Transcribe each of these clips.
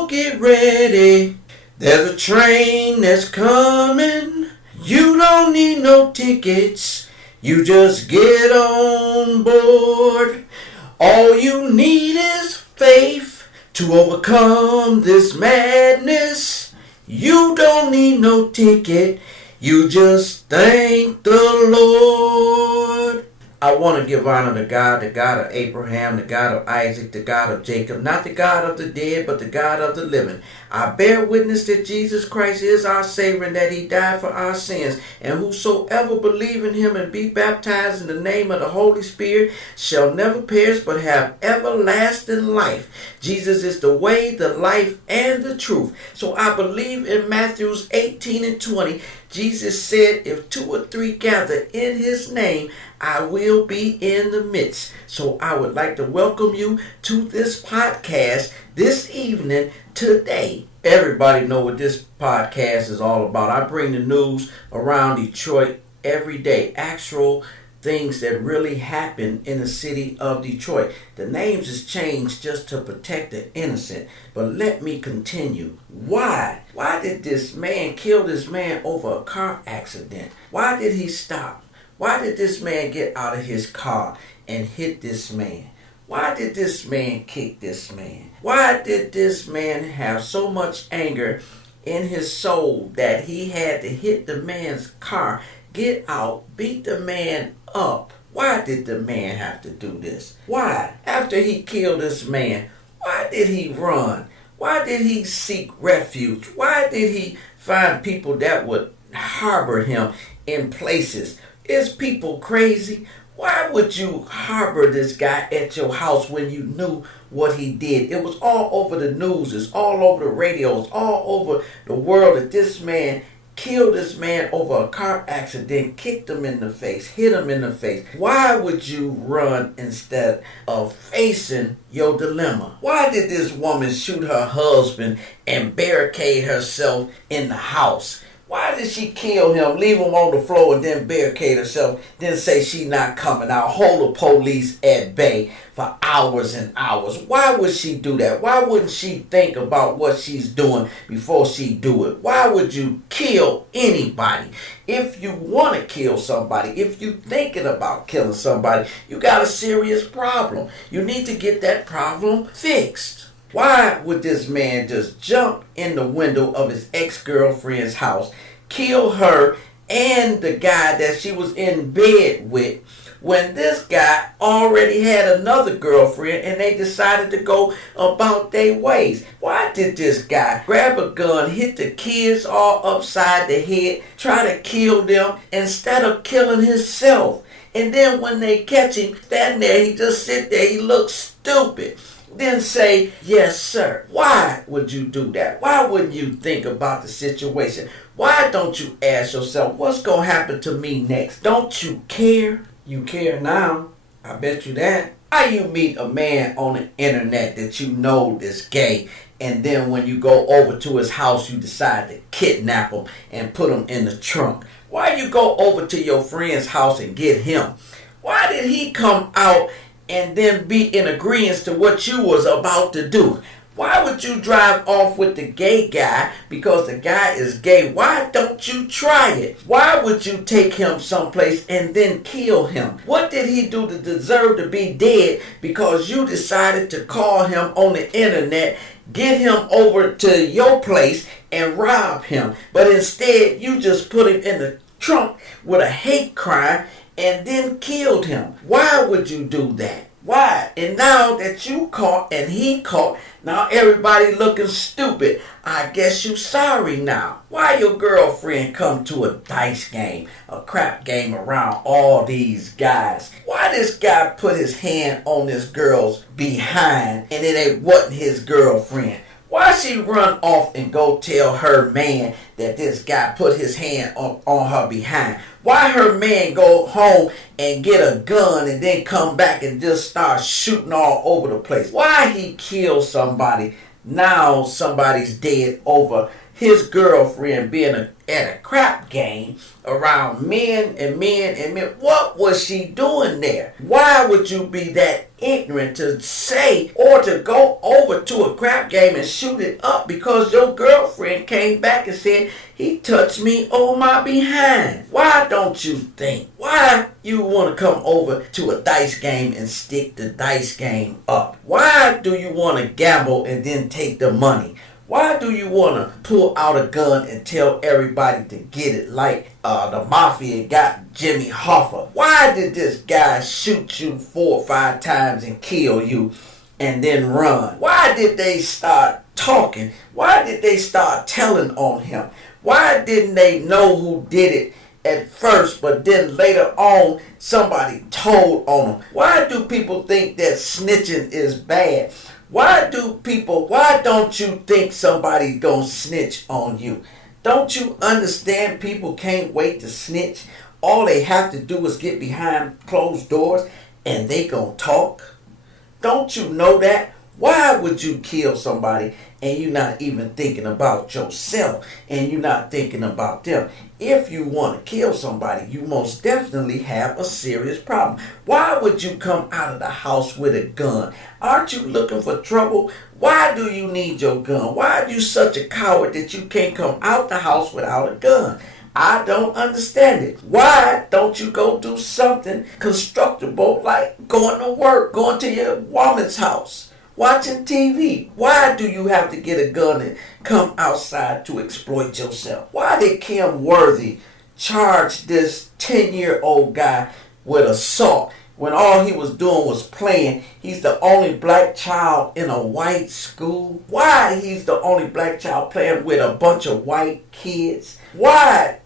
So get ready. There's a train that's coming. You don't need no tickets. You just get on board. All you need is faith to overcome this madness. You don't need no ticket. You just thank the Lord. I want to give honor to God, the God of Abraham, the God of Isaac, the God of Jacob, not the God of the dead, but the God of the living. I bear witness that Jesus Christ is our Savior and that He died for our sins. And whosoever believe in Him and be baptized in the name of the Holy Spirit shall never perish but have everlasting life. Jesus is the way, the life, and the truth. So I believe in Matthew 18 and 20. Jesus said, if 2 or 3 gather in His name, I will be in the midst. So I would like to welcome you to this podcast this evening today. Everybody know what this podcast is all about. I bring the news around Detroit every day. Actual things that really happen in the city of Detroit. The names is changed just to protect the innocent. But let me continue. Why? Why did this man kill this man over a car accident? Why did he stop? Why did this man get out of his car and hit this man? Why did this man kick this man? Why did this man have so much anger in his soul that he had to hit the man's car, get out, beat the man up? Why did the man have to do this? Why? After he killed this man, why did he run? Why did he seek refuge? Why did he find people that would harbor him in places? Is people crazy? Why would you harbor this guy at your house when you knew what he did? It was all over the news. It's all over the radios, all over the world that this man killed this man over a car accident, kicked him in the face, hit him in the face. Why would you run instead of facing your dilemma? Why did this woman shoot her husband and barricade herself in the house? Why did she kill him, leave him on the floor, and then barricade herself, then say she not coming out, hold the police at bay for hours and hours? Why would she do that? Why wouldn't she think about what she's doing before she do it? Why would you kill anybody? If you want to kill somebody, if you thinking about killing somebody, you got a serious problem. You need to get that problem fixed. Why would this man just jump in the window of his ex-girlfriend's house, kill her and the guy that she was in bed with, when this guy already had another girlfriend and they decided to go about their ways? Why did this guy grab a gun, hit the kids all upside the head, try to kill them instead of killing himself? And then when they catch him standing there, he just sit there, he looks stupid. Then say, yes, sir. Why would you do that? Why wouldn't you think about the situation? Why don't you ask yourself, what's going to happen to me next? Don't you care? You care now. I bet you that. Why you meet a man on the internet that you know is gay, and then when you go over to his house, you decide to kidnap him and put him in the trunk? Why you go over to your friend's house and get him? Why did he come out and then be in agreement to what you was about to do? Why would you drive off with the gay guy because the guy is gay? Why don't you try it? Why would you take him someplace and then kill him? What did he do to deserve to be dead because you decided to call him on the internet, get him over to your place and rob him? But instead, you just put him in the trunk with a hate crime and then killed him. Why would you do that? Why? And now that you caught and he caught, now everybody looking stupid. I guess you sorry now. Why your girlfriend come to a dice game, a crap game around all these guys? Why this guy put his hand on this girl's behind and it wasn't his girlfriend? Why she run off and go tell her man that this guy put his hand on her behind? Why her man go home and get a gun and then come back and just start shooting all over the place? Why he kill somebody? Now somebody's dead over his girlfriend being at a crap game around men and men and men. What was she doing there? Why would you be that ignorant to say or to go over to a crap game and shoot it up because your girlfriend came back and said, he touched me on my behind? Why don't you think? Why you want to come over to a dice game and stick the dice game up? Why do you want to gamble and then take the money? Why do you want to pull out a gun and tell everybody to get it like the mafia got Jimmy Hoffa? Why did this guy shoot you 4 or 5 times and kill you and then run? Why did they start talking? Why did they start telling on him? Why didn't they know who did it at first, but then later on somebody told on them? Why do people think that snitching is bad? Why don't you think somebody's gonna snitch on you? Don't you understand people can't wait to snitch? All they have to do is get behind closed doors and they gonna talk. Don't you know that? Why would you kill somebody and you're not even thinking about yourself and you're not thinking about them? If you want to kill somebody, you most definitely have a serious problem. Why would you come out of the house with a gun? Aren't you looking for trouble? Why do you need your gun? Why are you such a coward that you can't come out the house without a gun? I don't understand it. Why don't you go do something constructible like going to work, going to your woman's house, watching TV? Why do you have to get a gun and come outside to exploit yourself? Why did Kim Worthy charge this 10-year-old guy with assault when all he was doing was playing? He's the only black child in a white school. Why he's the only black child playing with a bunch of white kids? Why?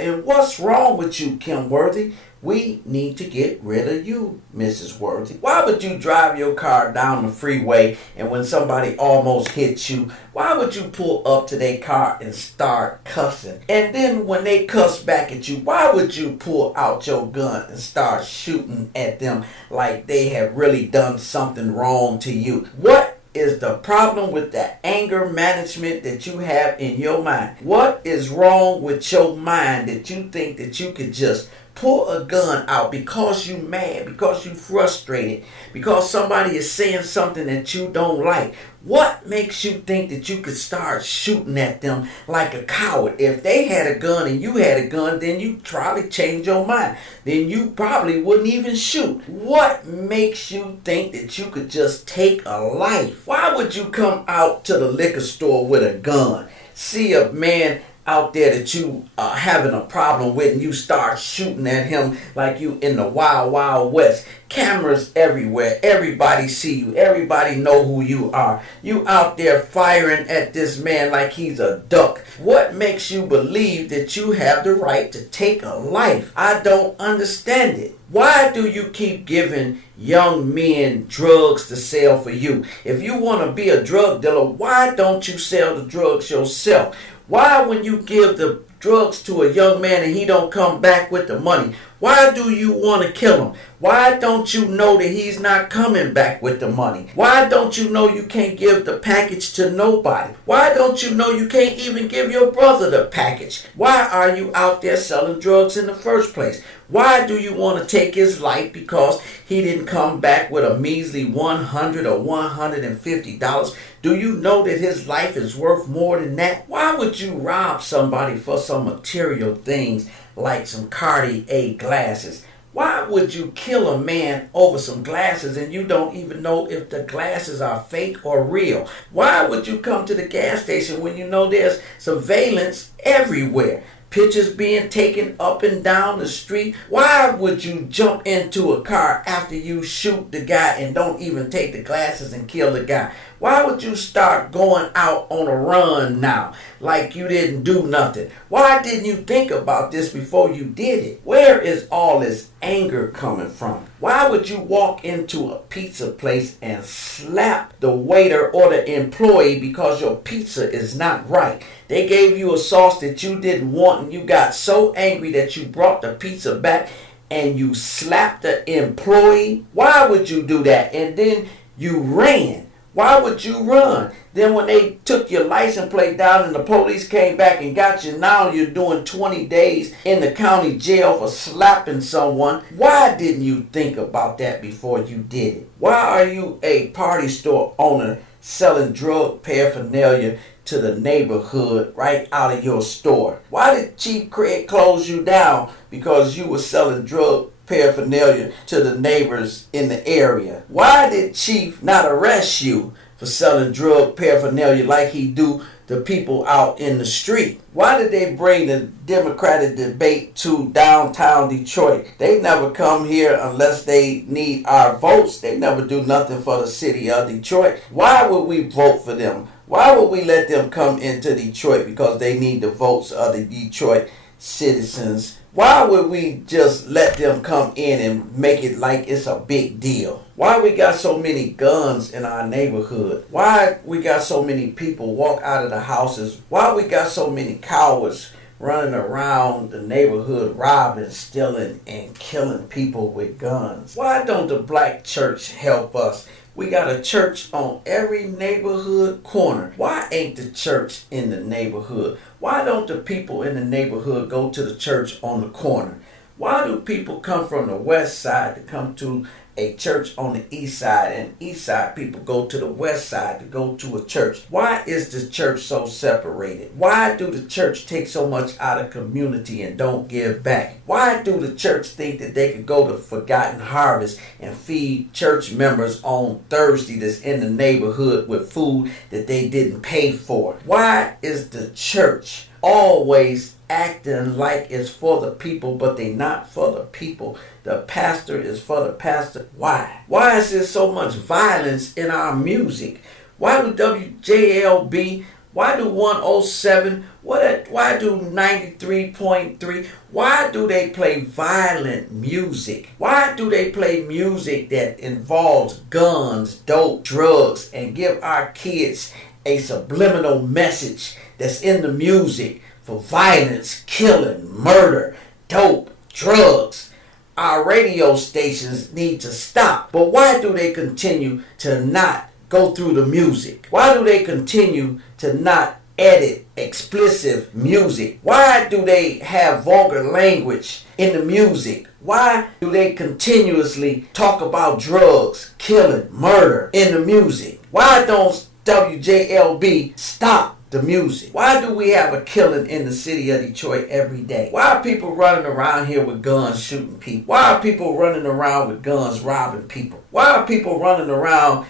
And what's wrong with you, Kim Worthy? We need to get rid of you, Mrs. Worthy. Why would you drive your car down the freeway and when somebody almost hits you, why would you pull up to their car and start cussing? And then when they cuss back at you, why would you pull out your gun and start shooting at them like they have really done something wrong to you? What is the problem with the anger management that you have in your mind? What is wrong with your mind that you think that you could just pull a gun out because you mad, because you frustrated, because somebody is saying something that you don't like? What makes you think that you could start shooting at them like a coward? If they had a gun and you had a gun, then you'd probably change your mind. Then you probably wouldn't even shoot. What makes you think that you could just take a life? Why would you come out to the liquor store with a gun, see a man out there that you are having a problem with, and you start shooting at him like you in the wild, wild west? Cameras everywhere. Everybody see you. Everybody know who you are. You out there firing at this man like he's a duck. What makes you believe that you have the right to take a life? I don't understand it. Why do you keep giving young men drugs to sell for you? If you want to be a drug dealer, why don't you sell the drugs yourself? Why, when you give the drugs to a young man and he don't come back with the money, why do you want to kill him? Why don't you know that he's not coming back with the money? Why don't you know you can't give the package to nobody? Why don't you know you can't even give your brother the package? Why are you out there selling drugs in the first place? Why do you want to take his life because he didn't come back with a measly $100 or $150? Do you know that his life is worth more than that? Why would you rob somebody for some material things like some Cartier glasses? Why would you kill a man over some glasses and you don't even know if the glasses are fake or real? Why would you come to the gas station when you know there's surveillance everywhere? Pictures being taken up and down the street. Why would you jump into a car after you shoot the guy and don't even take the glasses and kill the guy? Why would you start going out on a run now like you didn't do nothing? Why didn't you think about this before you did it? Where is all this anger coming from? Why would you walk into a pizza place and slap the waiter or the employee because your pizza is not right? They gave you a sauce that you didn't want and you got so angry that you brought the pizza back and you slapped the employee? Why would you do that? And then you ran. Why would you run? Then when they took your license plate down and the police came back and got you, now you're doing 20 days in the county jail for slapping someone. Why didn't you think about that before you did it? Why are you a party store owner selling drug paraphernalia to the neighborhood right out of your store? Why did Chief Craig close you down? Because you were selling drug paraphernalia to the neighbors in the area. Why did Chief not arrest you for selling drug paraphernalia like he do the people out in the street? Why did they bring the Democratic debate to downtown Detroit? They never come here unless they need our votes. They never do nothing for the city of Detroit. Why would we vote for them? Why would we let them come into Detroit? Because they need the votes of the Detroit citizens. Why would we just let them come in and make it like it's a big deal? Why we got so many guns in our neighborhood? Why we got so many people walk out of the houses? Why we got so many cowards running around the neighborhood robbing, stealing, and killing people with guns? Why don't the black church help us? We got a church on every neighborhood corner. Why ain't the church in the neighborhood? Why don't the people in the neighborhood go to the church on the corner? Why do people come from the west side to come to a church on the east side, and east side people go to the west side to go to a church? Why is the church so separated? Why do the church take so much out of community and don't give back? Why do the church think that they could go to Forgotten Harvest and feed church members on Thursday that's in the neighborhood with food that they didn't pay for? Why is the church always acting like it's for the people, but they not for the people? The pastor is for the pastor. Why? Why is there so much violence in our music? Why do WJLB, why do 107, why do 93.3, why do they play violent music? Why do they play music that involves guns, dope, drugs, and give our kids a subliminal message that's in the music for violence, killing, murder, dope, drugs? Our radio stations need to stop. But why do they continue to not go through the music? Why do they continue to not edit explicit music? Why do they have vulgar language in the music? Why do they continuously talk about drugs, killing, murder in the music? Why don't WJLB stop the music? Why do we have a killing in the city of Detroit every day? Why are people running around here with guns shooting people? Why are people running around with guns robbing people? Why are people running around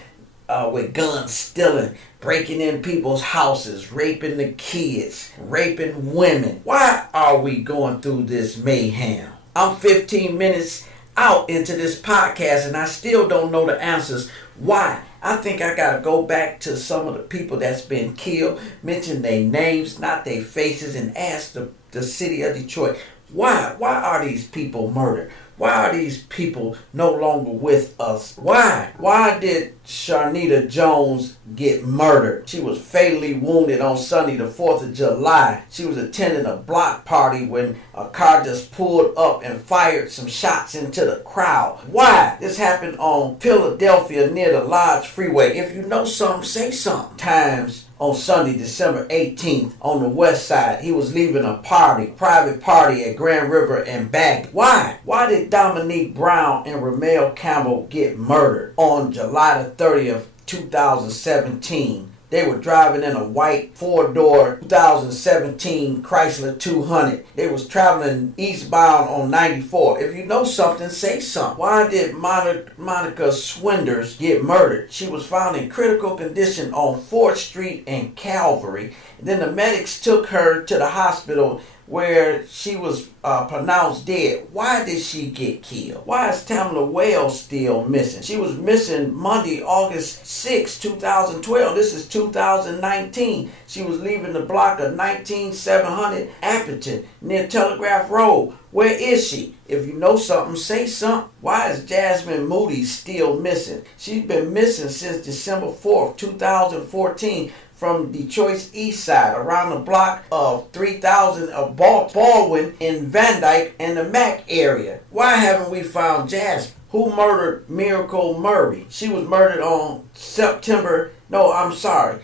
with guns stealing, breaking in people's houses, raping the kids, raping women? Why are we going through this mayhem? I'm 15 minutes out into this podcast and I still don't know the answers. Why? I think I gotta go back to some of the people that's been killed, mention their names, not their faces, and ask the city of Detroit, why? Why are these people murdered? Why are these people no longer with us? Why? Why did Sharnita Jones get murdered? She was fatally wounded on Sunday, the 4th of July. She was attending a block party when a car just pulled up and fired some shots into the crowd. Why? This happened on Philadelphia near the Lodge Freeway. If you know something, say something. Times on Sunday, December 18th, on the west side, he was leaving a private party at Grand River and Bagley. Why? Why did Dominique Brown and Ramel Campbell get murdered on July the 30th, 2017? They were driving in a white 4-door 2017 Chrysler 200. They was traveling eastbound on 94. If you know something, say something. Why did Monica Swinders get murdered? She was found in critical condition on 4th Street and Calvary. And then the medics took her to the hospital where she was pronounced dead. Why did she get killed? Why is Tamla Wells still missing? She was missing Monday, August 6, 2012. This is 2019. She was leaving the block of 19700 Appleton near Telegraph Road. Where is she? If you know something, say something. Why is Jasmine Moody still missing? She's been missing since December 4th, 2014. From Detroit's east side, around the block of 3000 of Baldwin in Van Dyke and the Mac area. Why haven't we found Jasmine? Who murdered Miracle Murray? She was murdered on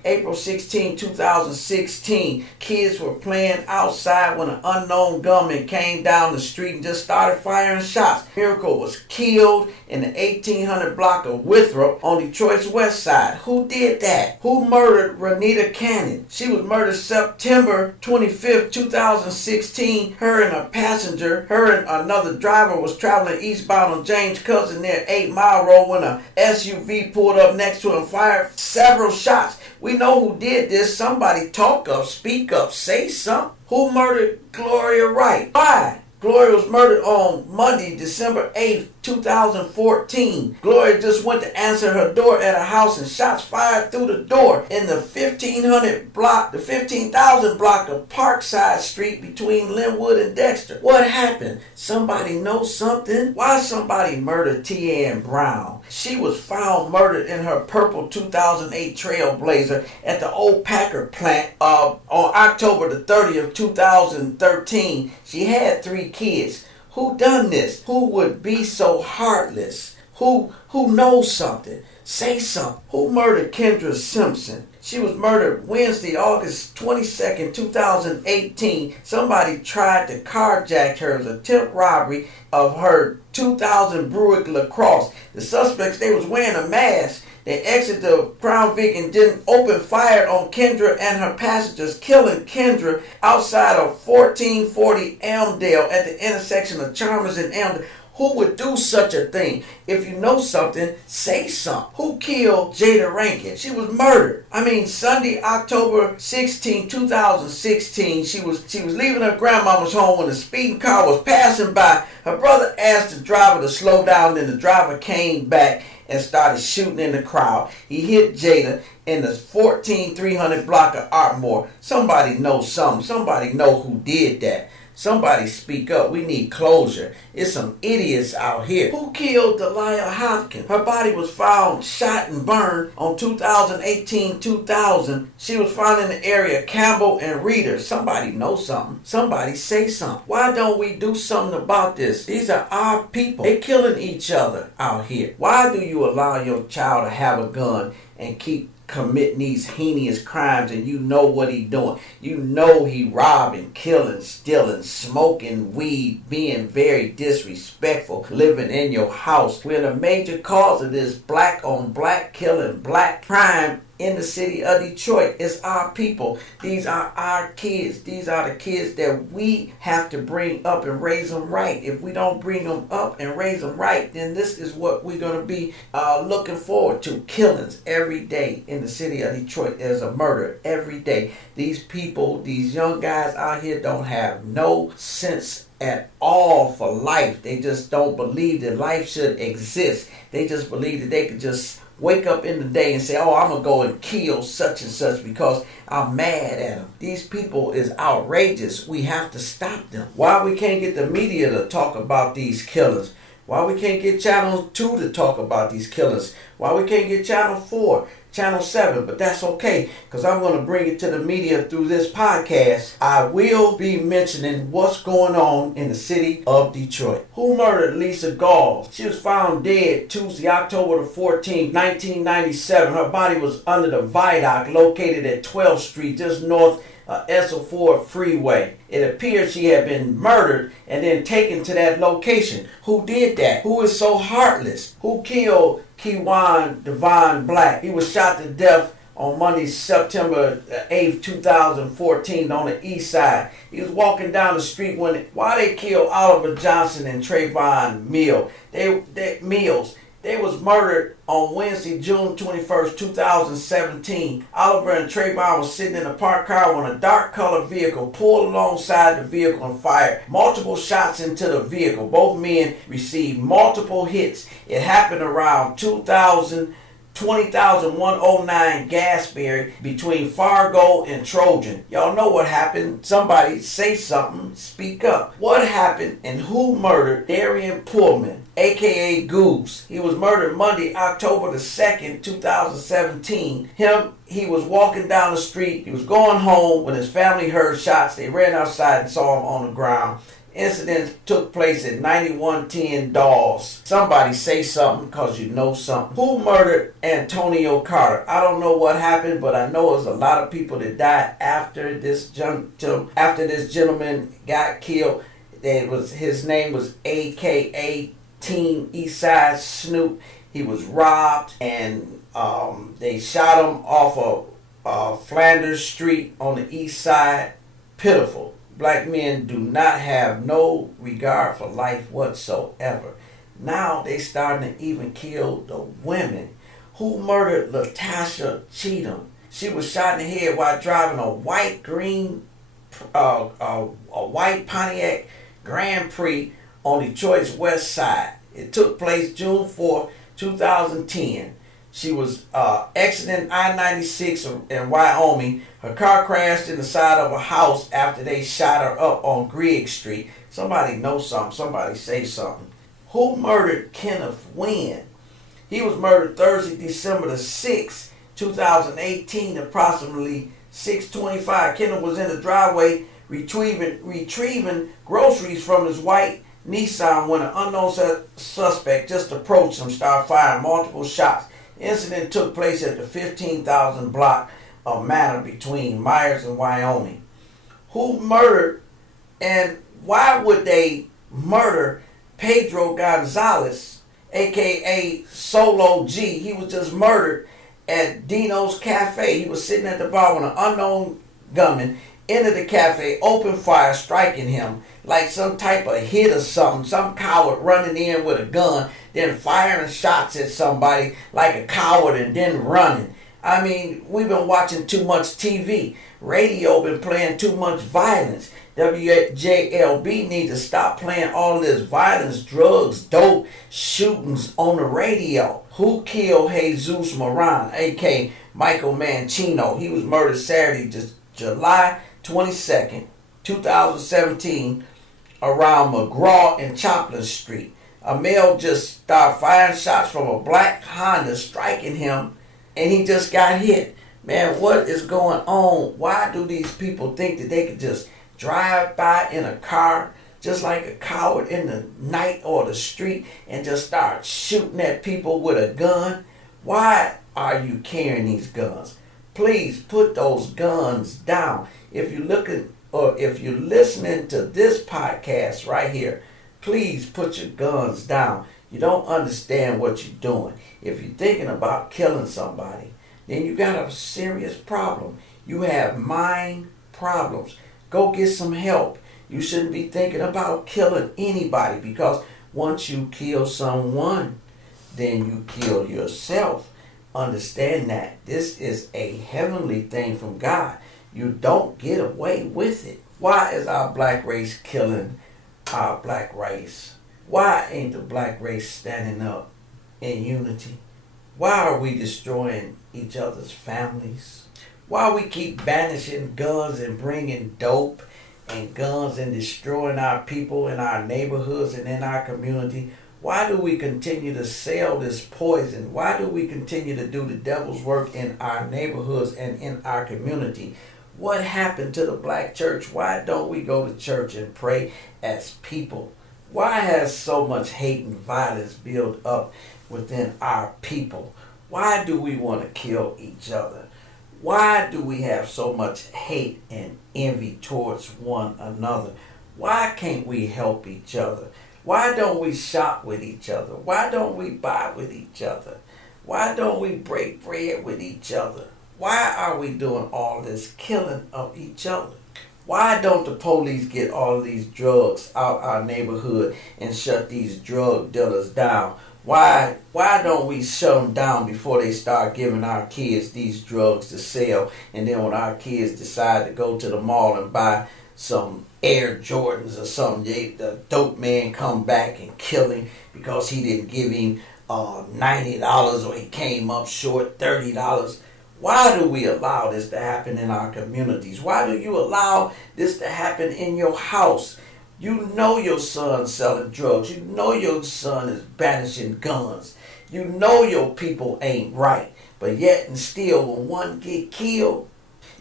April 16, 2016. Kids were playing outside when an unknown gunman came down the street and just started firing shots. Miracle was killed in the 1800 block of Winthrop on Detroit's west side. Who did that? Who murdered Renita Cannon? She was murdered September 25th, 2016. Her and another driver was traveling eastbound on James Cousin near 8 Mile Road when a SUV pulled up next to him and fired several shots. We know who did this. Somebody talk up, speak up, say something. Who murdered Gloria Wright? Why? Gloria was murdered on Monday, December 8th, 2014. Gloria just went to answer her door at a house and shots fired through the door in the 1500 block, the 15,000 block of Parkside Street between Linwood and Dexter. What happened? Somebody know something? Why somebody murdered T.Ann Brown? She was found murdered in her purple 2008 Trailblazer at the old Packer plant on October the 30th, 2013. She had 3 kids. Who done this? Who would be so heartless? Who knows something? Say something. Who murdered Kendra Simpson? She was murdered Wednesday, August 22nd, 2018. Somebody tried to carjack her as attempt robbery of her 2000 Buick LaCrosse. The suspects, they was wearing a mask. They exited the Crown Vic and didn't open fire on Kendra and her passengers, killing Kendra outside of 1440 Elmdale at the intersection of Chalmers and Elmdale. Who would do such a thing? If you know something, say something. Who killed Jada Rankin? She was murdered. Sunday, October 16, 2016, she was leaving her grandmama's home when a speeding car was passing by. Her brother asked the driver to slow down, then the driver came back and started shooting in the crowd. He hit Jada in the 14300 block of Artmore. Somebody knows something. Somebody know who did that. Somebody speak up. We need closure. It's some idiots out here. Who killed Delia Hopkins? Her body was found shot and burned on 2018-2000. She was found in the area Campbell and Reader. Somebody know something. Somebody say something. Why don't we do something about this? These are our people. They're killing each other out here. Why do you allow your child to have a gun and keep committing these heinous crimes, and you know what he doing? You know he robbing, killing, stealing, smoking weed, being very disrespectful, living in your house. We're the major cause of this black on black killing, black crime in the city of Detroit. It's our people. These are our kids. These are the kids that we have to bring up and raise them right. If we don't bring them up and raise them right, then this is what we're going to be looking forward to. Killings every day in the city of Detroit. There's a murder every day. These people, these young guys out here don't have no sense at all for life. They just don't believe that life should exist. They just believe that they could just wake up in the day and say, oh, I'm going to go and kill such and such because I'm mad at them. These people is outrageous. We have to stop them. Why we can't get the media to talk about these killers? Why we can't get Channel 2 to talk about these killers? Why we can't get Channel 4, Channel 7? But that's okay, because I'm going to bring it to the media through this podcast. I will be mentioning what's going on in the city of Detroit. Who murdered Lisa Gall? She was found dead Tuesday, October the 14th, 1997. Her body was under the viaduct located at 12th Street, just north SO4 freeway. It appears she had been murdered and then taken to that location. Who did that? Who is so heartless? Who killed Kewan Devon Black? He was shot to death on Monday, September 8th, 2014 on the east side. He was walking down the street why they killed Oliver Johnson and Trayvon Mills. They was murdered on Wednesday, June 21st, 2017. Oliver and Trayvon was sitting in a parked car when a dark colored vehicle pulled alongside the vehicle and fired multiple shots into the vehicle. Both men received multiple hits. It happened around 20,109 Gasberry between Fargo and Trojan. Y'all know what happened. Somebody say something. Speak up. What happened and who murdered Darian Pullman, a.k.a. Goose? He was murdered Monday, October the 2nd, 2017. He was walking down the street. He was going home when his family heard shots. They ran outside and saw him on the ground. Incident took place at 9110 Dawes. Somebody say something because you know something. Who murdered Antonio Carter? I don't know what happened, but I know there's a lot of people that died after this gentleman got killed. His name was AKA Team Eastside Snoop. He was robbed, and they shot him off of Flanders Street on the east side. Pitiful. Black men do not have no regard for life whatsoever. Now they starting to even kill the women. Who murdered Latasha Cheatham? She was shot in the head while driving a white Pontiac Grand Prix on Detroit's west side. It took place June 4th, 2010. She was exiting I-96 in Wyoming. Her car crashed in the side of a house after they shot her up on Griggs Street. Somebody know something. Somebody say something. Who murdered Kenneth Wynn? He was murdered Thursday, December the 6th, 2018, approximately 6:25. Kenneth was in the driveway retrieving groceries from his white Nissan when an unknown suspect just approached him, started firing multiple shots. The incident took place at the 15,000 block of Manor between Myers and Wyoming. Who murdered, and why would they murder Pedro Gonzalez, aka Solo G? He was just murdered at Dino's Cafe. He was sitting at the bar when an unknown gunman entered the cafe, opened fire, striking him like some type of hit or something. Some coward running in with a gun, then firing shots at somebody like a coward and then running. I mean, we've been watching too much TV. Radio been playing too much violence. WJLB needs to stop playing all this violence, drugs, dope, shootings on the radio. Who killed Jesus Moran, a.k.a. Michael Mancino? He was murdered Saturday, July 22nd, 2017, around McGraw and Choplin Street. A male just started firing shots from a black Honda, striking him, and he just got hit. Man, what is going on? Why do these people think that they could just drive by in a car just like a coward in the night or the street and just start shooting at people with a gun? Why are you carrying these guns? Please put those guns down. If you're looking, or if you're listening to this podcast right here, please put your guns down. You don't understand what you're doing. If you're thinking about killing somebody, then you got a serious problem. You have mind problems. Go get some help. You shouldn't be thinking about killing anybody, because once you kill someone, then you kill yourself. Understand that this is a heavenly thing from God. You don't get away with it. Why is our black race killing our black race? Why ain't the black race standing up in unity? Why are we destroying each other's families? Why we keep banishing guns and bringing dope and guns and destroying our people in our neighborhoods and in our community? Why do we continue to sell this poison? Why do we continue to do the devil's work in our neighborhoods and in our community? What happened to the black church? Why don't we go to church and pray as people? Why has so much hate and violence built up within our people? Why do we want to kill each other? Why do we have so much hate and envy towards one another? Why can't we help each other? Why don't we shop with each other? Why don't we buy with each other? Why don't we break bread with each other? Why are we doing all this killing of each other? Why don't the police get all of these drugs out our neighborhood and shut these drug dealers down? Why don't we shut them down before they start giving our kids these drugs to sell? And then when our kids decide to go to the mall and buy some Air Jordans or something, the dope man come back and kill him because he didn't give him $90 or he came up short $30. Why do we allow this to happen in our communities? Why do you allow this to happen in your house? You know your son's selling drugs. You know your son is banishing guns. You know your people ain't right. But yet and still, when one get killed,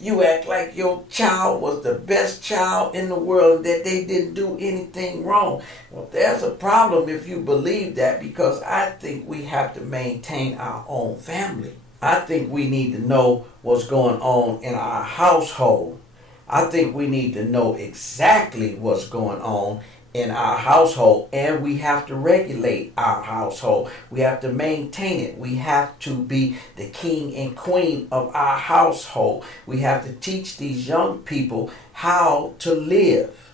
You act like your child was the best child in the world, that they didn't do anything wrong. Well, there's a problem if you believe that, because I think we have to maintain our own family. I think we need to know what's going on in our household. I think we need to know exactly what's going on in our household, and we have to regulate our household. We have to maintain it. We have to be the king and queen of our household. We have to teach these young people how to live.